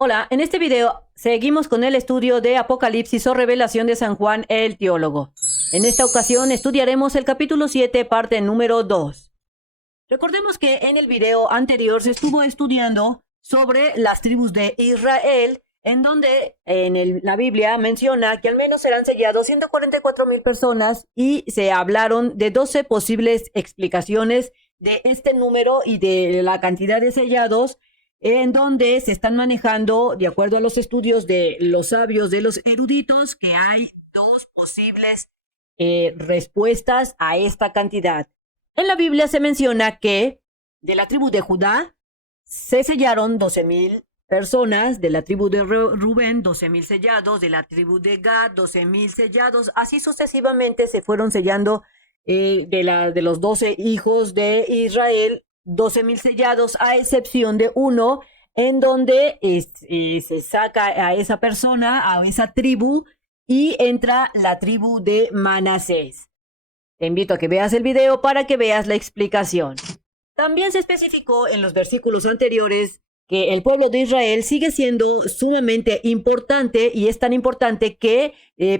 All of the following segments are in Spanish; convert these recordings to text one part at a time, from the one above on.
Hola, en este video seguimos con el estudio de Apocalipsis o Revelación de San Juan el Teólogo. En esta ocasión estudiaremos el capítulo 7, parte número 2. Recordemos que en el video anterior se estuvo estudiando sobre las tribus de Israel, en donde la Biblia menciona que al menos serán sellados 144,000 personas y se hablaron de 12 posibles explicaciones de este número y de la cantidad de sellados, en donde se están manejando, de acuerdo a los estudios de los sabios, de los eruditos, que hay dos posibles respuestas a esta cantidad. En la Biblia se menciona que de la tribu de Judá se sellaron 12,000 personas, de la tribu de Rubén 12,000 sellados, de la tribu de Gad 12,000 sellados, así sucesivamente se fueron sellando de los 12 hijos de Israel 12,000 sellados, a excepción de uno en donde se saca a esa persona, a esa tribu, y entra la tribu de Manasés. Te invito a que veas el video para que veas la explicación. También se especificó en los versículos anteriores que el pueblo de Israel sigue siendo sumamente importante, y es tan importante que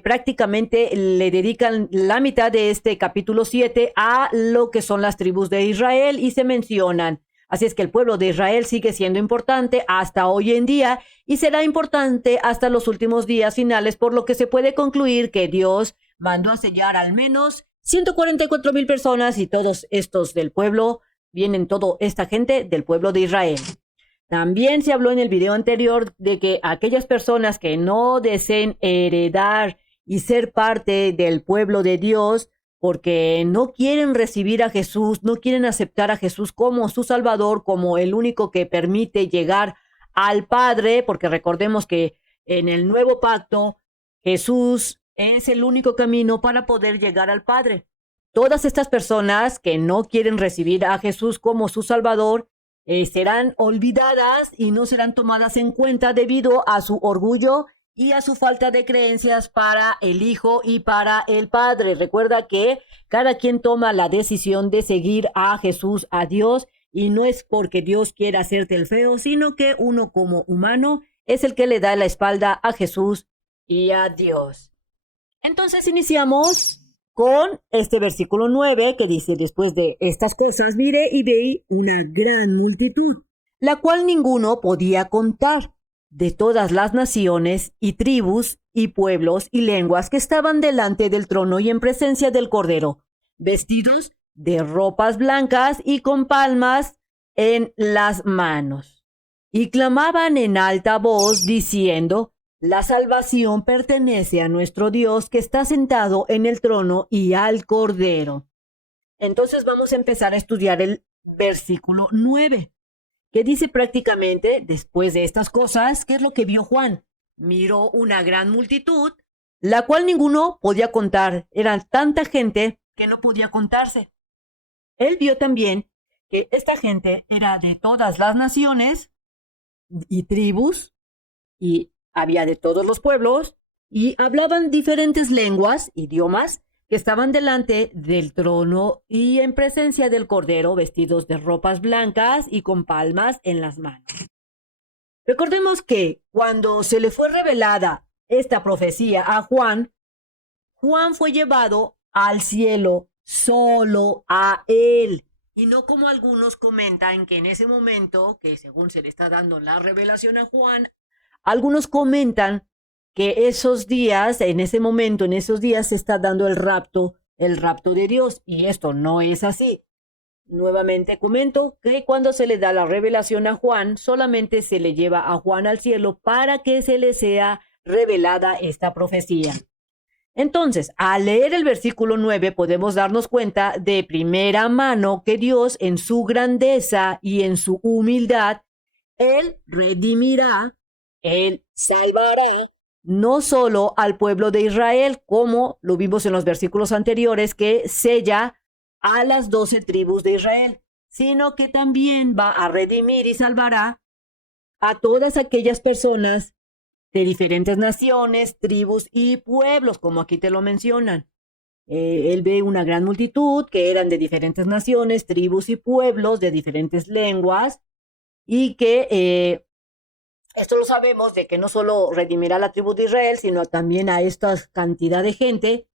prácticamente le dedican la mitad de este capítulo 7 a lo que son las tribus de Israel y se mencionan. Así es que el pueblo de Israel sigue siendo importante hasta hoy en día y será importante hasta los últimos días finales, por lo que se puede concluir que Dios mandó a sellar al menos 144,000 personas, y todos estos del pueblo, vienen toda esta gente del pueblo de Israel. También se habló en el video anterior de que aquellas personas que no deseen heredar y ser parte del pueblo de Dios, porque no quieren recibir a Jesús, no quieren aceptar a Jesús como su Salvador, como el único que permite llegar al Padre, porque recordemos que en el nuevo pacto Jesús es el único camino para poder llegar al Padre. Todas estas personas que no quieren recibir a Jesús como su Salvador serán olvidadas y no serán tomadas en cuenta debido a su orgullo y a su falta de creencias para el Hijo y para el Padre. Recuerda que cada quien toma la decisión de seguir a Jesús, a Dios, y no es porque Dios quiera hacerte el feo, sino que uno como humano es el que le da la espalda a Jesús y a Dios. Entonces iniciamos con este versículo 9 que dice: después de estas cosas miré y vi una gran multitud, la cual ninguno podía contar, de todas las naciones y tribus y pueblos y lenguas que estaban delante del trono y en presencia del Cordero, vestidos de ropas blancas y con palmas en las manos. Y clamaban en alta voz diciendo: la salvación pertenece a nuestro Dios que está sentado en el trono y al Cordero. Entonces vamos a empezar a estudiar el versículo 9, que dice prácticamente, después de estas cosas, ¿qué es lo que vio Juan? Miró una gran multitud, la cual ninguno podía contar. Era tanta gente que no podía contarse. Él vio también que esta gente era de todas las naciones y tribus, y había de todos los pueblos, y hablaban diferentes lenguas, idiomas, que estaban delante del trono y en presencia del Cordero, vestidos de ropas blancas y con palmas en las manos. Recordemos que cuando se le fue revelada esta profecía a Juan, Juan fue llevado al cielo solo a él. Y no como algunos comentan que en ese momento, que según se le está dando la revelación a Juan, algunos comentan que esos días, en ese momento, en esos días se está dando el rapto de Dios, y esto no es así. Nuevamente comento que cuando se le da la revelación a Juan, solamente se le lleva a Juan al cielo para que se le sea revelada esta profecía. Entonces, al leer el versículo 9 podemos darnos cuenta de primera mano que Dios, en su grandeza y en su humildad, Él redimirá, Él salvará no solo al pueblo de Israel, como lo vimos en los versículos anteriores, que sella a las 12 tribus de Israel, sino que también va a redimir y salvará a todas aquellas personas de diferentes naciones, tribus y pueblos, como aquí te lo mencionan. Él ve una gran multitud que eran de diferentes naciones, tribus y pueblos, de diferentes lenguas, y que Esto lo sabemos de que no solo redimirá a la tribu de Israel, sino también a esta cantidad de gente,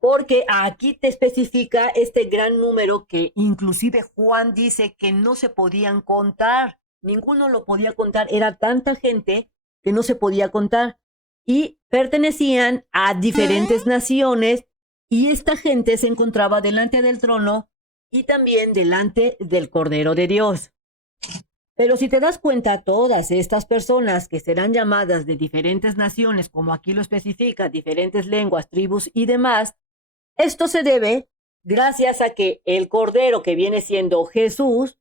porque aquí te especifica este gran número que inclusive Juan dice que no se podían contar. Ninguno lo podía contar. Era tanta gente que no se podía contar. Y pertenecían a diferentes naciones y esta gente se encontraba delante del trono y también delante del Cordero de Dios. Pero si te das cuenta, todas estas personas que serán llamadas de diferentes naciones, como aquí lo especifica, diferentes lenguas, tribus y demás, esto se debe gracias a que el Cordero, que viene siendo Jesús,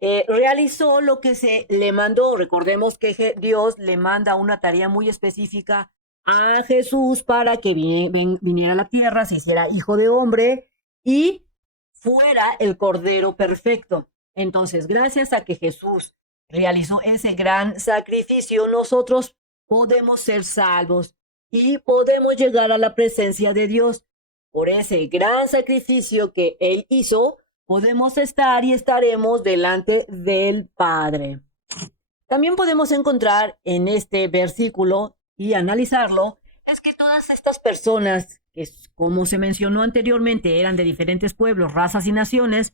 realizó lo que se le mandó. Recordemos que Dios le manda una tarea muy específica a Jesús para que viniera a la tierra, se hiciera hijo de hombre y fuera el Cordero perfecto. Entonces, gracias a que Jesús realizó ese gran sacrificio, nosotros podemos ser salvos y podemos llegar a la presencia de Dios. Por ese gran sacrificio que Él hizo, podemos estar y estaremos delante del Padre. También podemos encontrar en este versículo y analizarlo, es que todas estas personas, que como se mencionó anteriormente, eran de diferentes pueblos, razas y naciones,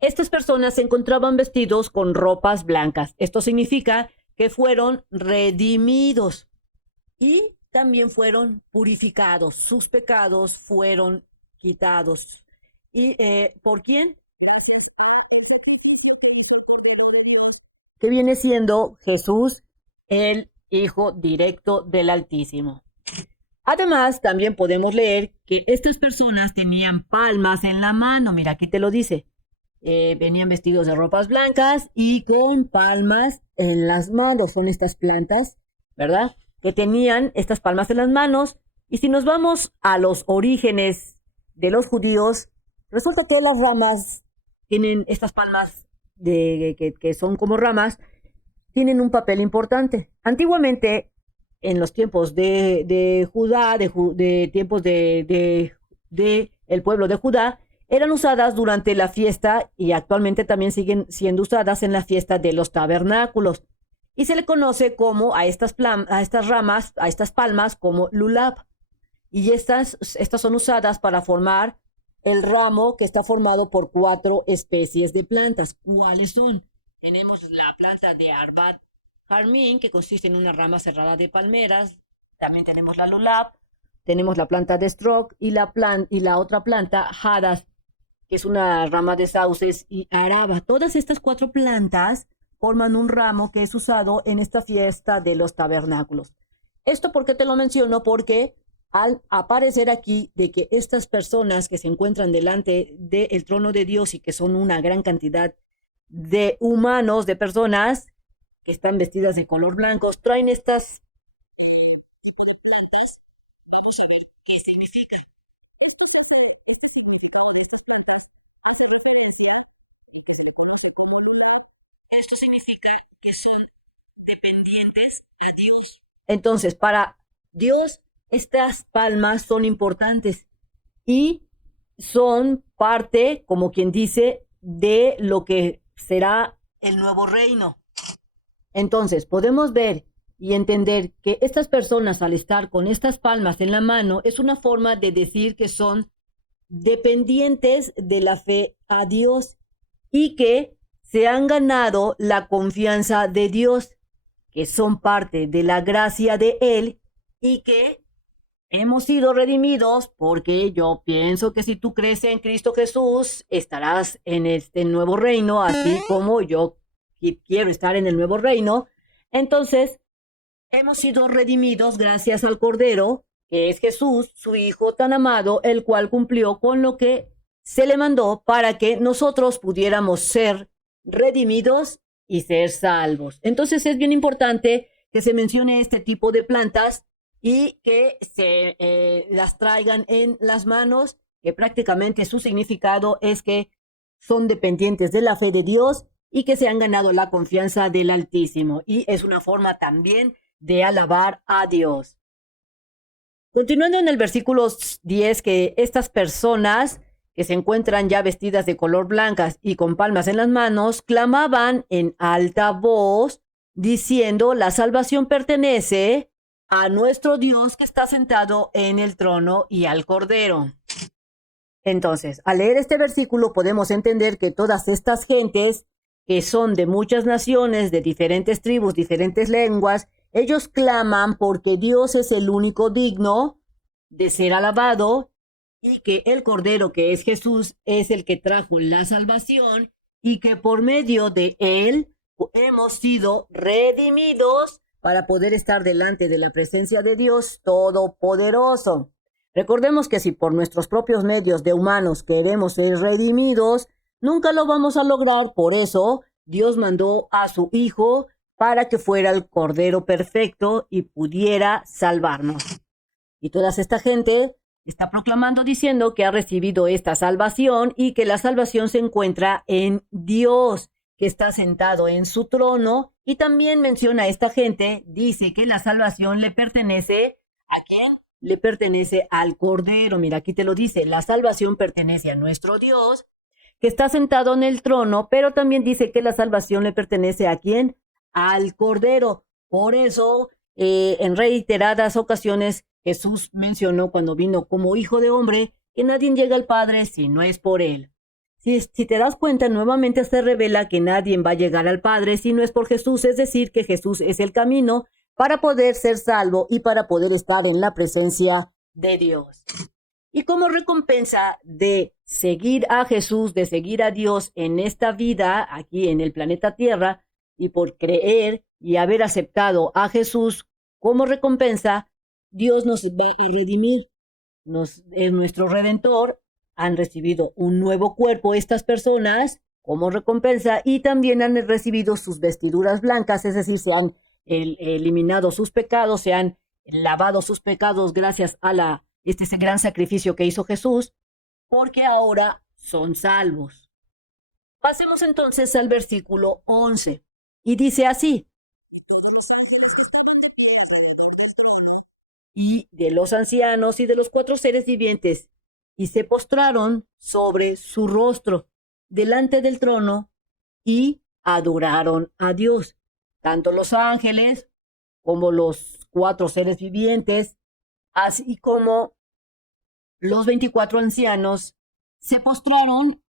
estas personas se encontraban vestidos con ropas blancas. Esto significa que fueron redimidos y también fueron purificados. Sus pecados fueron quitados. ¿Y por quién? Que viene siendo Jesús, el Hijo directo del Altísimo. Además, también podemos leer que estas personas tenían palmas en la mano. Mira, aquí te lo dice. Venían vestidos de ropas blancas y con palmas en las manos. Son estas plantas, ¿verdad? Que tenían estas palmas en las manos. Y si nos vamos a los orígenes de los judíos, resulta que las ramas tienen estas palmas que son como ramas, tienen un papel importante. Antiguamente, en los tiempos de Judá, de tiempos de el pueblo de Judá, eran usadas durante la fiesta y actualmente también siguen siendo usadas en la fiesta de los tabernáculos. Y se le conoce como a estas ramas, a estas palmas, como lulab. Y estas son usadas para formar el ramo que está formado por 4 especies de plantas. ¿Cuáles son? Tenemos la planta de Arbat Harmin, que consiste en una rama cerrada de palmeras. También tenemos la lulab, tenemos la planta de Stroke y la otra planta, Hadas, que es una rama de sauces, y araba. Todas estas 4 plantas forman un ramo que es usado en esta fiesta de los tabernáculos. ¿Esto por qué te lo menciono? Porque al aparecer aquí de que estas personas que se encuentran delante del trono de Dios y que son una gran cantidad de humanos, de personas que están vestidas de color blanco, traen estas... Esto significa que son dependientes a Dios. Entonces, para Dios, estas palmas son importantes y son parte, como quien dice, de lo que será el nuevo reino. Entonces, podemos ver y entender que estas personas, al estar con estas palmas en la mano, es una forma de decir que son dependientes de la fe a Dios y que se han ganado la confianza de Dios, que son parte de la gracia de Él y que hemos sido redimidos, porque yo pienso que si tú crees en Cristo Jesús, estarás en este nuevo reino, así como yo quiero estar en el nuevo reino. Entonces, hemos sido redimidos gracias al Cordero, que es Jesús, su Hijo tan amado, el cual cumplió con lo que se le mandó para que nosotros pudiéramos ser redimidos y ser salvos. Entonces, es bien importante que se mencione este tipo de plantas y que se las traigan en las manos, que prácticamente su significado es que son dependientes de la fe de Dios y que se han ganado la confianza del Altísimo. Y es una forma también de alabar a Dios. Continuando en el versículo 10, que estas personas que se encuentran ya vestidas de color blancas y con palmas en las manos, clamaban en alta voz, diciendo, la salvación pertenece a nuestro Dios que está sentado en el trono y al Cordero. Entonces, al leer este versículo podemos entender que todas estas gentes que son de muchas naciones, de diferentes tribus, diferentes lenguas, ellos claman porque Dios es el único digno de ser alabado y que el Cordero, que es Jesús, es el que trajo la salvación y que por medio de él hemos sido redimidos para poder estar delante de la presencia de Dios Todopoderoso. Recordemos que si por nuestros propios medios de humanos queremos ser redimidos, nunca lo vamos a lograr. Por eso Dios mandó a su Hijo para que fuera el Cordero perfecto y pudiera salvarnos. Y toda esta gente está proclamando diciendo que ha recibido esta salvación y que la salvación se encuentra en Dios, que está sentado en su trono. Y también menciona a esta gente, dice que la salvación le pertenece ¿a quién? Le pertenece al Cordero. Mira, aquí te lo dice, la salvación pertenece a nuestro Dios, que está sentado en el trono, pero también dice que la salvación le pertenece ¿a quién? Al Cordero. Por eso, en reiteradas ocasiones, Jesús mencionó cuando vino como Hijo de Hombre que nadie llega al Padre si no es por él. Si te das cuenta, nuevamente se revela que nadie va a llegar al Padre si no es por Jesús, es decir, que Jesús es el camino para poder ser salvo y para poder estar en la presencia de Dios. Y como recompensa de seguir a Jesús, de seguir a Dios en esta vida, aquí en el planeta Tierra, y por creer y haber aceptado a Jesús como recompensa, Dios nos va a redimir. Es nuestro Redentor. Han recibido un nuevo cuerpo estas personas como recompensa y también han recibido sus vestiduras blancas, es decir, se han eliminado sus pecados, se han lavado sus pecados gracias a este gran sacrificio que hizo Jesús, porque ahora son salvos. Pasemos entonces al versículo 11 y dice así: y de los ancianos y de los 4 seres vivientes, y se postraron sobre su rostro delante del trono y adoraron a Dios. Tanto los ángeles como los 4 seres vivientes, así como los 24 ancianos, se postraron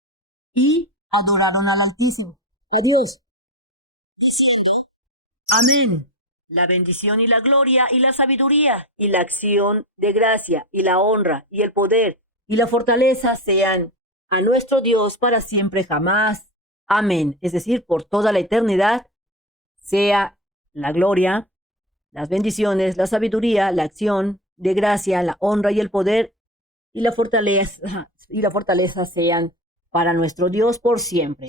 y adoraron al Altísimo, a Dios. Amén. La bendición y la gloria y la sabiduría y la acción de gracia y la honra y el poder y la fortaleza sean a nuestro Dios para siempre jamás. Amén. Es decir, por toda la eternidad sea la gloria, las bendiciones, la sabiduría, la acción de gracia, la honra y el poder y la fortaleza sean para nuestro Dios por siempre.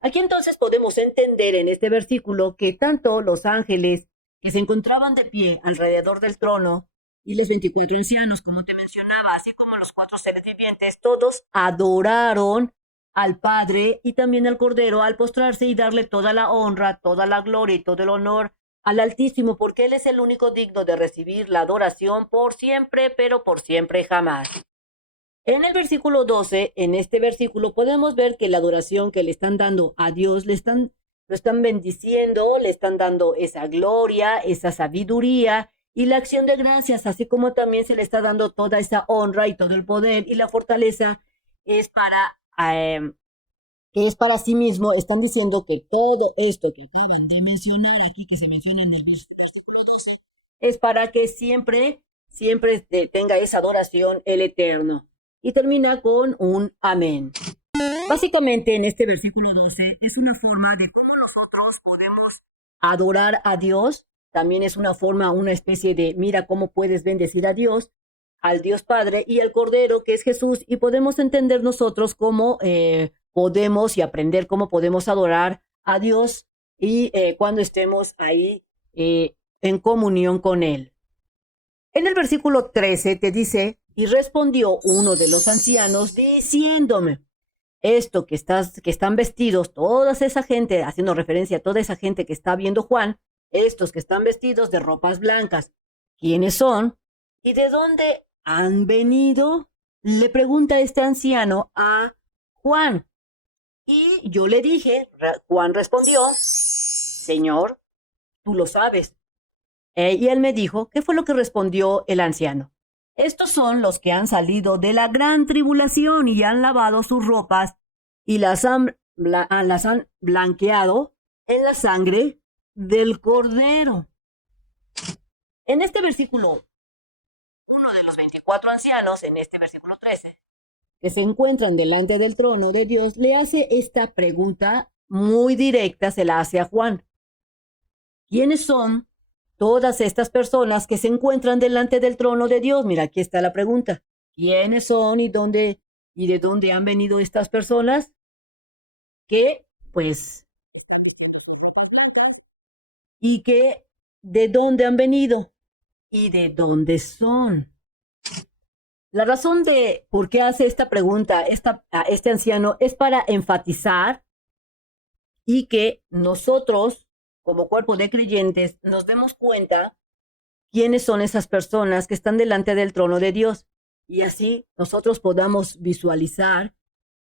Aquí entonces podemos entender en este versículo que tanto los ángeles que se encontraban de pie alrededor del trono y los 24 ancianos, como te mencionaba, así como los 4 seres vivientes, todos adoraron al Padre y también al Cordero al postrarse y darle toda la honra, toda la gloria y todo el honor al Altísimo, porque Él es el único digno de recibir la adoración por siempre, pero por siempre jamás. En el versículo 12, en este versículo, podemos ver que la adoración que le están dando a Dios, lo están bendiciendo, le están dando esa gloria, esa sabiduría y la acción de gracias, así como también se le está dando toda esa honra y todo el poder y la fortaleza es para sí mismo. Están diciendo que todo esto que acaban de mencionar aquí, que se menciona en el versículo 12, es para que siempre tenga esa adoración el Eterno. Y termina con un amén. Básicamente en este versículo 12 es una forma de cómo nosotros podemos adorar a Dios. También es una forma, una especie de mira cómo puedes bendecir a Dios, al Dios Padre y al Cordero que es Jesús, y podemos entender nosotros cómo podemos y aprender cómo podemos adorar a Dios y cuando estemos ahí en comunión con Él. En el versículo 13 te dice: y respondió uno de los ancianos diciéndome, esto que están vestidos, toda esa gente, haciendo referencia a toda esa gente que está viendo Juan, estos que están vestidos de ropas blancas, ¿quiénes son? ¿Y de dónde han venido? Le pregunta este anciano a Juan. Y yo le dije, Juan respondió, Señor, tú lo sabes. Y él me dijo, ¿qué fue lo que respondió el anciano? Estos son los que han salido de la gran tribulación y han lavado sus ropas y las han blanqueado en la sangre del Cordero. En este versículo, uno de los 24 ancianos, en este versículo 13, que se encuentran delante del trono de Dios, le hace esta pregunta muy directa, se la hace a Juan. ¿Quiénes son todas estas personas que se encuentran delante del trono de Dios? Mira, aquí está la pregunta. ¿Quiénes son y de dónde han venido estas personas? ¿De dónde han venido? ¿Y de dónde son? La razón de por qué hace esta pregunta a este anciano es para enfatizar y que nosotros, como cuerpo de creyentes, nos demos cuenta quiénes son esas personas que están delante del trono de Dios. Y así nosotros podamos visualizar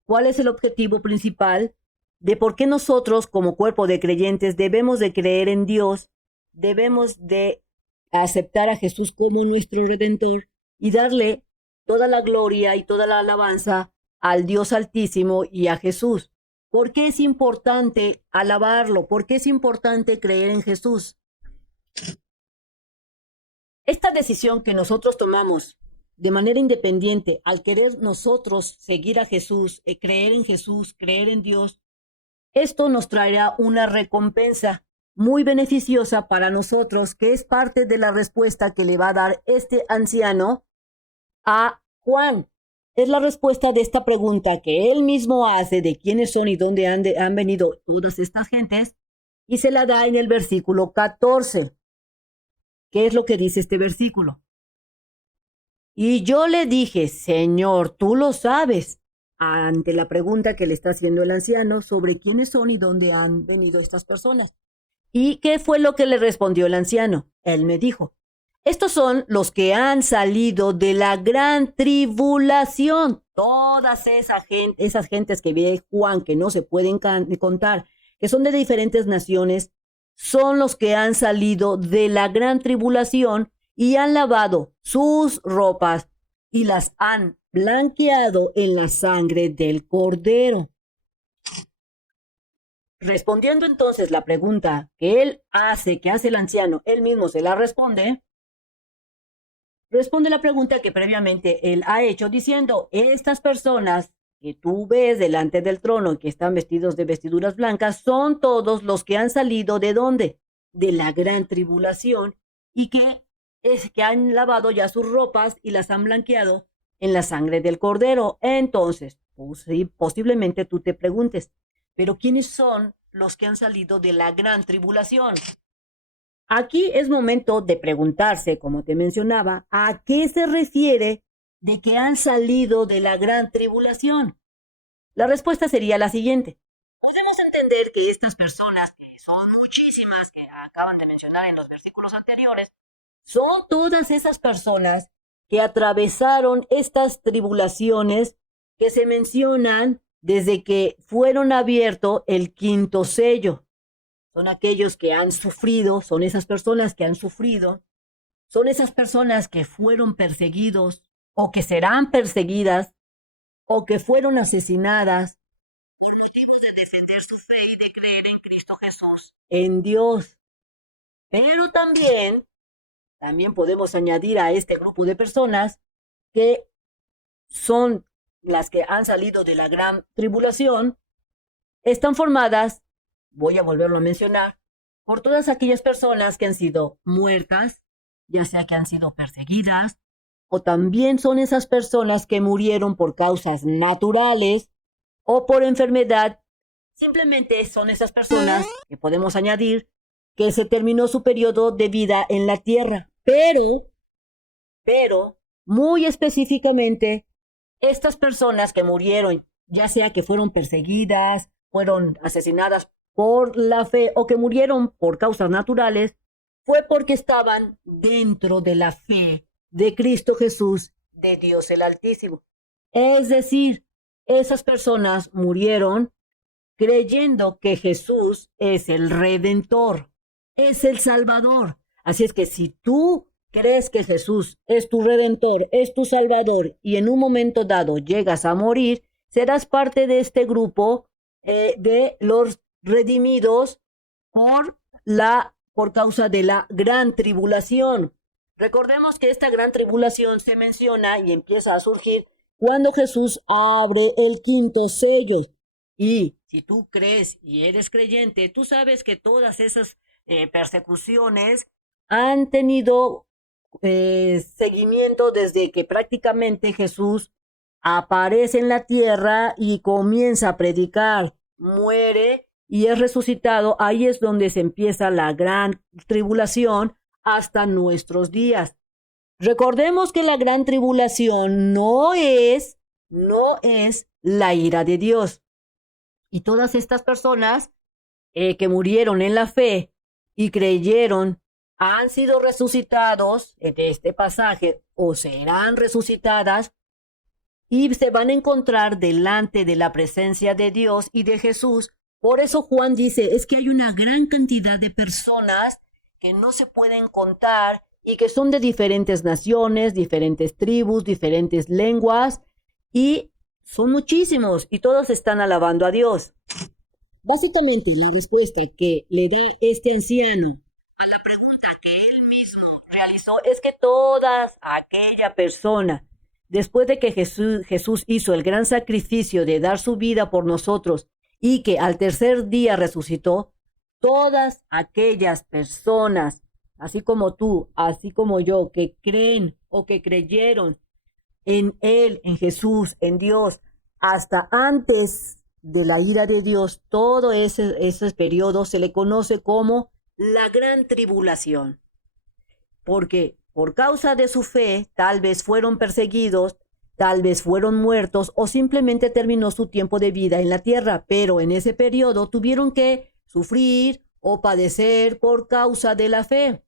cuál es el objetivo principal de por qué nosotros, como cuerpo de creyentes, debemos de creer en Dios, debemos de aceptar a Jesús como nuestro Redentor y darle toda la gloria y toda la alabanza al Dios Altísimo y a Jesús. ¿Por qué es importante alabarlo? ¿Por qué es importante creer en Jesús? Esta decisión que nosotros tomamos de manera independiente, al querer nosotros seguir a Jesús, creer en Jesús, creer en Dios, esto nos traerá una recompensa muy beneficiosa para nosotros, que es parte de la respuesta que le va a dar este anciano a Juan. Es la respuesta de esta pregunta que él mismo hace de quiénes son y dónde han venido todas estas gentes, y se la da en el versículo 14. ¿Qué es lo que dice este versículo? Y yo le dije, Señor, tú lo sabes, ante la pregunta que le está haciendo el anciano sobre quiénes son y dónde han venido estas personas. ¿Y qué fue lo que le respondió el anciano? Él me dijo, estos son los que han salido de la gran tribulación. Todas esas gentes que ve Juan, que no se pueden contar, que son de diferentes naciones, son los que han salido de la gran tribulación y han lavado sus ropas y las han blanqueado en la sangre del Cordero. Respondiendo entonces la pregunta que hace el anciano, él mismo se la responde la pregunta que previamente él ha hecho diciendo, estas personas que tú ves delante del trono y que están vestidos de vestiduras blancas son todos los que han salido ¿de dónde? De la gran tribulación y que han lavado ya sus ropas y las han blanqueado en la sangre del Cordero. Entonces, posiblemente tú te preguntes, ¿pero quiénes son los que han salido de la gran tribulación? Aquí es momento de preguntarse, como te mencionaba, ¿a qué se refiere de que han salido de la gran tribulación? La respuesta sería la siguiente. Podemos entender que estas personas, que son muchísimas, que acaban de mencionar en los versículos anteriores, son todas esas personas que atravesaron estas tribulaciones que se mencionan desde que fueron abierto el quinto sello. Son aquellos que han sufrido, son esas personas que han sufrido, son esas personas que fueron perseguidos o que serán perseguidas o que fueron asesinadas por motivos de defender su fe y de creer en Cristo Jesús, en Dios. Pero también podemos añadir a este grupo de personas que son las que han salido de la gran tribulación, están formadas, voy a volverlo a mencionar, por todas aquellas personas que han sido muertas, ya sea que han sido perseguidas, o también son esas personas que murieron por causas naturales o por enfermedad. Simplemente son esas personas que podemos añadir que se terminó su periodo de vida en la tierra. Pero, muy específicamente, estas personas que murieron, ya sea que fueron perseguidas, fueron asesinadas por la fe o que murieron por causas naturales, fue porque estaban dentro de la fe de Cristo Jesús, de Dios el Altísimo. Es decir, esas personas murieron creyendo que Jesús es el Redentor. es el Salvador. Así es que si tú crees que Jesús es tu Redentor, es tu Salvador, y en un momento dado llegas a morir, serás parte de este grupo de los redimidos por causa de la gran tribulación. Recordemos que esta gran tribulación se menciona y empieza a surgir cuando Jesús abre el quinto sello. Y si tú crees y eres creyente, tú sabes que todas esas persecuciones han tenido seguimiento desde que prácticamente Jesús aparece en la tierra y comienza a predicar, muere y es resucitado. Ahí es donde se empieza la gran tribulación hasta nuestros días. Recordemos que la gran tribulación no es la ira de Dios. Y todas estas personas que murieron en la fe y creyeron han sido resucitados en este pasaje o serán resucitadas y se van a encontrar delante de la presencia de Dios y de Jesús. Por eso Juan dice, es que hay una gran cantidad de personas que no se pueden contar y que son de diferentes naciones, diferentes tribus, diferentes lenguas y son muchísimos y todos están alabando a Dios. Básicamente la respuesta que le da este anciano a la pregunta que él mismo realizó es que toda aquella persona, después de que Jesús hizo el gran sacrificio de dar su vida por nosotros y que al tercer día resucitó, todas aquellas personas, así como tú, así como yo, que creen o que creyeron en Él, en Jesús, en Dios, hasta antes de la ira de Dios, todo ese periodo se le conoce como la gran tribulación. Porque por causa de su fe, tal vez fueron perseguidos, tal vez fueron muertos o simplemente terminó su tiempo de vida en la tierra, pero en ese periodo tuvieron que sufrir o padecer por causa de la fe.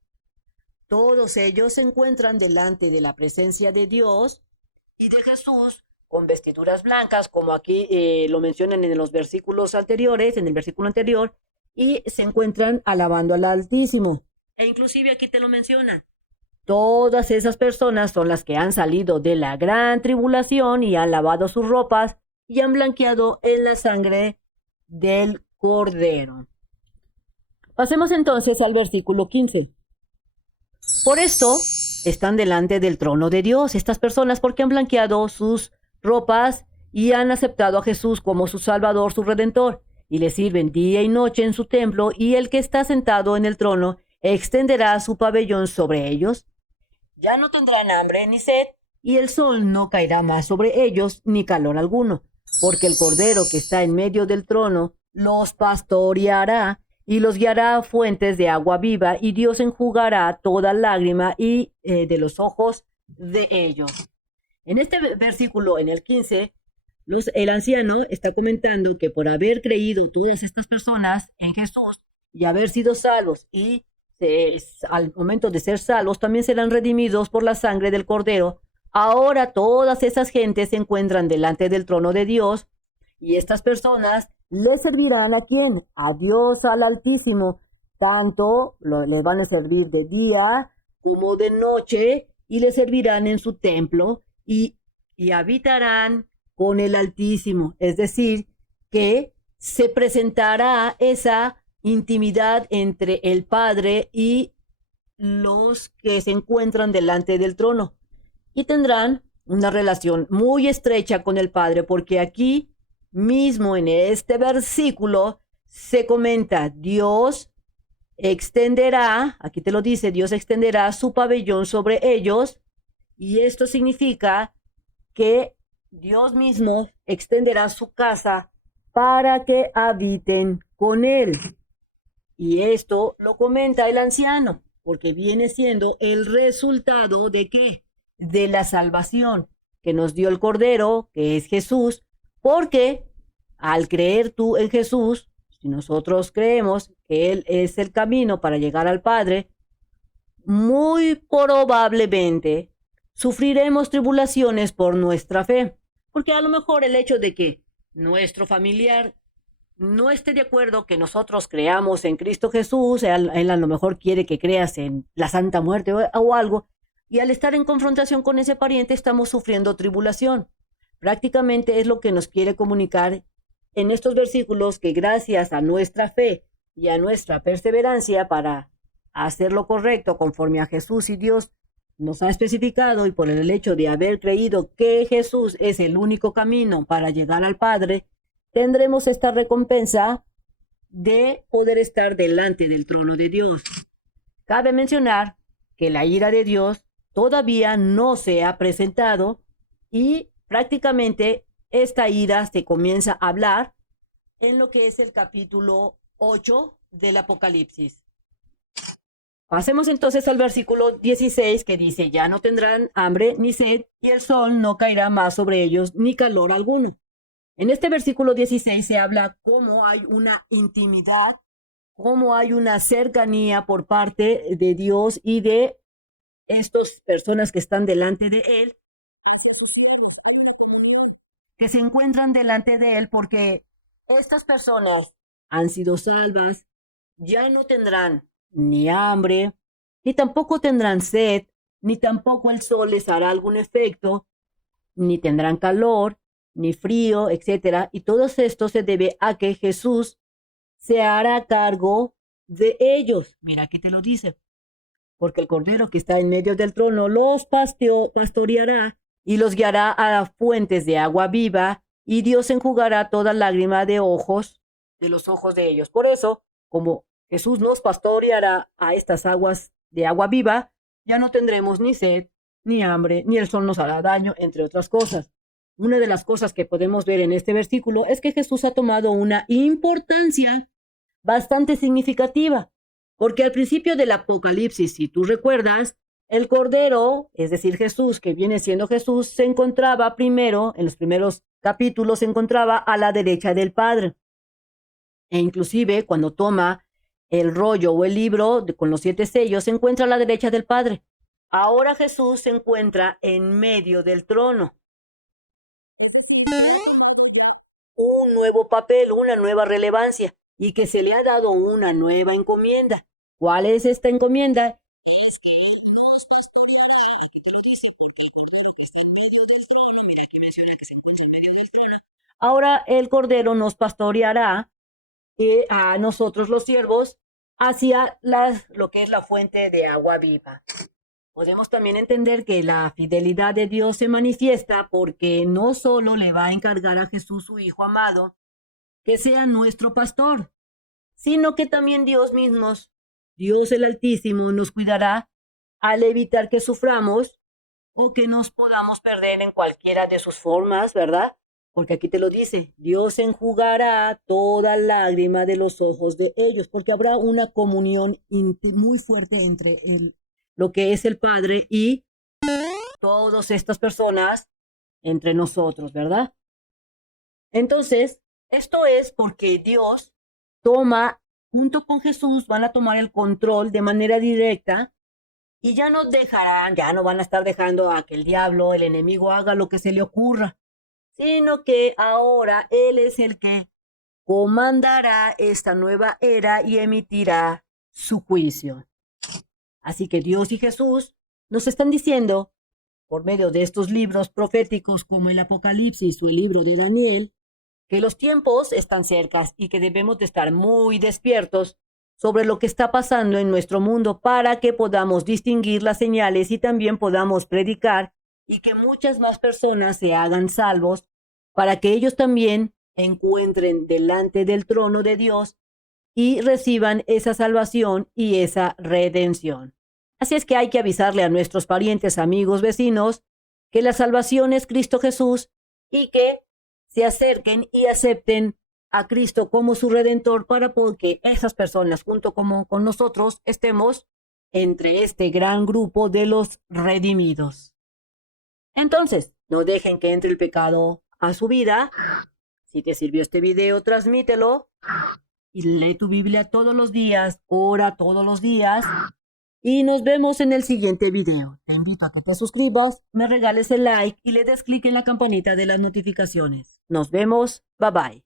Todos ellos se encuentran delante de la presencia de Dios y de Jesús con vestiduras blancas, como aquí lo mencionan en los versículos anteriores, en el versículo anterior, y se encuentran alabando al Altísimo. E inclusive aquí te lo mencionan. Todas esas personas son las que han salido de la gran tribulación y han lavado sus ropas y han blanqueado en la sangre del Cordero. Pasemos entonces al versículo 15. Por esto están delante del trono de Dios estas personas porque han blanqueado sus ropas y han aceptado a Jesús como su Salvador, su Redentor, y le sirven día y noche en su templo, y el que está sentado en el trono extenderá su pabellón sobre ellos. Ya no tendrán hambre ni sed, y el sol no caerá más sobre ellos, ni calor alguno, porque el Cordero que está en medio del trono los pastoreará y los guiará a fuentes de agua viva, y Dios enjugará toda lágrima de los ojos de ellos. En este versículo, en el 15, el anciano está comentando que por haber creído todas estas personas en Jesús y haber sido salvos y al momento de ser salvos también serán redimidos por la sangre del Cordero, ahora todas esas gentes se encuentran delante del trono de Dios y estas personas le servirán ¿a quién? A Dios, al Altísimo. Tanto les van a servir de día como de noche y le servirán en su templo y habitarán con el Altísimo. Es decir, que se presentará esa intimidad entre el Padre y los que se encuentran delante del trono. Y tendrán una relación muy estrecha con el Padre, porque aquí mismo en este versículo se comenta, Dios extenderá, aquí te lo dice, Dios extenderá su pabellón sobre ellos, y esto significa que Dios mismo extenderá su casa para que habiten con él. Y esto lo comenta el anciano, porque viene siendo el resultado ¿de qué? De la salvación que nos dio el Cordero, que es Jesús, porque al creer tú en Jesús, si nosotros creemos que Él es el camino para llegar al Padre, muy probablemente sufriremos tribulaciones por nuestra fe, porque a lo mejor el hecho de que nuestro familiar no esté de acuerdo que nosotros creamos en Cristo Jesús, él a lo mejor quiere que creas en la Santa Muerte o algo, y al estar en confrontación con ese pariente estamos sufriendo tribulación. Prácticamente es lo que nos quiere comunicar en estos versículos, que gracias a nuestra fe y a nuestra perseverancia para hacer lo correcto conforme a Jesús y Dios nos ha especificado, y por el hecho de haber creído que Jesús es el único camino para llegar al Padre, tendremos esta recompensa de poder estar delante del trono de Dios. Cabe mencionar que la ira de Dios todavía no se ha presentado, y prácticamente esta ira se comienza a hablar en lo que es el capítulo 8 del Apocalipsis. Pasemos entonces al versículo 16, que dice: ya no tendrán hambre ni sed, y el sol no caerá más sobre ellos, ni calor alguno. En este versículo 16 se habla cómo hay una intimidad, cómo hay una cercanía por parte de Dios y de estas personas que están delante de Él, que se encuentran delante de Él, porque estas personas han sido salvas, ya no tendrán ni hambre, ni tampoco tendrán sed, ni tampoco el sol les hará algún efecto, ni tendrán calor, ni frío, etcétera. Y todo esto se debe a que Jesús se hará cargo de ellos. Mira, aquí te lo dice: porque el Cordero que está en medio del trono los pastoreará y los guiará a fuentes de agua viva, y Dios enjugará toda lágrima de los ojos de ellos. Por eso, como Jesús nos pastoreará a estas aguas de agua viva, ya no tendremos ni sed, ni hambre, ni el sol nos hará daño, entre otras cosas. Una de las cosas que podemos ver en este versículo es que Jesús ha tomado una importancia bastante significativa, porque al principio del Apocalipsis, si tú recuerdas, el Cordero, es decir, Jesús, que viene siendo Jesús, se encontraba primero, en los primeros capítulos, se encontraba a la derecha del Padre. E inclusive cuando toma el rollo o el libro con los 7 sellos, se encuentra a la derecha del Padre. Ahora Jesús se encuentra en medio del trono. Un nuevo papel, una nueva relevancia, y que se le ha dado una nueva encomienda. ¿Cuál es esta encomienda? Ahora el Cordero nos pastoreará a nosotros los siervos hacia lo que es la fuente de agua viva. Podemos también entender que la fidelidad de Dios se manifiesta porque no solo le va a encargar a Jesús, su Hijo amado, que sea nuestro pastor, sino que también Dios el Altísimo, nos cuidará al evitar que suframos o que nos podamos perder en cualquiera de sus formas, ¿verdad? Porque aquí te lo dice: Dios enjugará toda lágrima de los ojos de ellos, porque habrá una comunión muy fuerte entre lo que es el Padre y todas estas personas entre nosotros, ¿verdad? Entonces, esto es porque Dios junto con Jesús, van a tomar el control de manera directa, y ya no van a estar dejando a que el diablo, el enemigo, haga lo que se le ocurra, sino que ahora Él es el que comandará esta nueva era y emitirá su juicio. Así que Dios y Jesús nos están diciendo, por medio de estos libros proféticos como el Apocalipsis o el libro de Daniel, que los tiempos están cerca y que debemos de estar muy despiertos sobre lo que está pasando en nuestro mundo, para que podamos distinguir las señales y también podamos predicar, y que muchas más personas se hagan salvos, para que ellos también encuentren delante del trono de Dios y reciban esa salvación y esa redención. Así es que hay que avisarle a nuestros parientes, amigos, vecinos, que la salvación es Cristo Jesús, y que se acerquen y acepten a Cristo como su Redentor, para que esas personas, junto con nosotros, estemos entre este gran grupo de los redimidos. Entonces, no dejen que entre el pecado a su vida. Si te sirvió este video, transmítelo y lee tu Biblia todos los días, ora todos los días, y nos vemos en el siguiente video. Te invito a que te suscribas, me regales el like y le des clic en la campanita de las notificaciones. Nos vemos, bye bye.